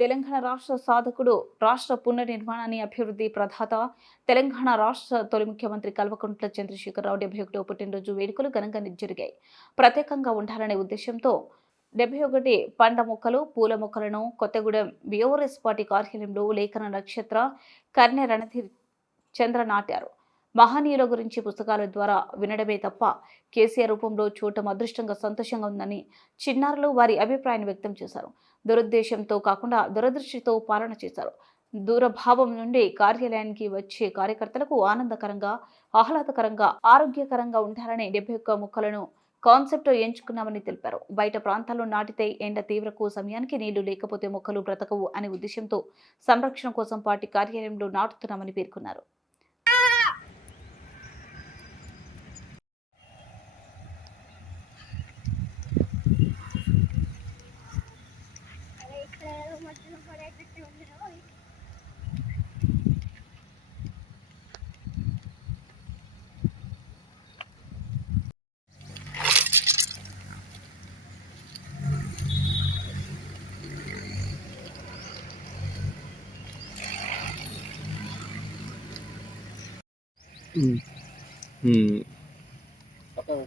తెలంగాణ రాష్ట్ర సాధకుడు రాష్ట్ర పునర్నిర్మాణాన్ని అభివృద్ధి ప్రధాత తెలంగాణ రాష్ట్ర తొలి ముఖ్యమంత్రి కల్వకుంట్ల చంద్రశేఖరరావు డెబ్బై ఒకటో పుట్టినరోజు వేడుకలు ఘనంగా జరిగాయి ప్రత్యేకంగా ఉండాలనే ఉద్దేశంతో డెబ్బై ఒకటి పండ్ల మొక్కలు పూల మొక్కలను కొత్తగూడెం బిఓఎస్ పార్టీ కార్యాలయంలో లేఖన నక్షత్ర కర్ణె రణధీర్ చంద్ర నాటారు. మహనీయుల గురించి పుస్తకాల ద్వారా వినడమే తప్ప కేసీఆర్ రూపంలో చూడటం అదృష్టంగా సంతోషంగా ఉందని చిన్నారులు వారి అభిప్రాయాన్ని వ్యక్తం చేశారు. దురుద్దేశంతో కాకుండా దురదృష్టితో పాలన చేశారు. దూరభావం నుండి కార్యాలయానికి వచ్చే కార్యకర్తలకు ఆనందకరంగా ఆహ్లాదకరంగా ఆరోగ్యకరంగా ఉండాలని డెబ్బై ఒక్క మొక్కలను కాన్సెప్ట్ ఎంచుకున్నామని తెలిపారు. బయట ప్రాంతాల్లో నాటితే ఎండ తీవ్రకు సమయానికి నీళ్ళు లేకపోతే మొక్కలు బ్రతకవు అనే ఉద్దేశంతో సంరక్షణ కోసం పార్టీ కార్యాలయంలో నాటుతున్నామని పేర్కొన్నారు. Hmm. Hmm. Ako.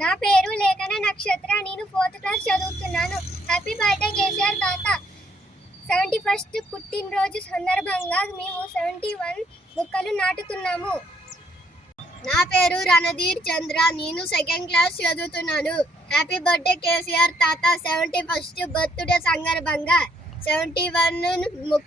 నా పేరు లేఖన నక్షత్ర. నేను ఫోర్త్ క్లాస్ చదువుతున్నాను. హ్యాపీ బర్త్డే కేసీఆర్ తాత. సెవెంటీ ఫస్ట్ పుట్టినరోజు సందర్భంగా మేము సెవెంటీ వన్ మొక్కలు నాటుతున్నాము. నా పేరు రణధీర్ చంద్ర. నేను సెకండ్ క్లాస్ చదువుతున్నాను. హ్యాపీ బర్త్డే కేసీఆర్ తాత. సెవెంటీ ఫస్ట్ బర్త్డే సందర్భంగా సెవెంటీ వన్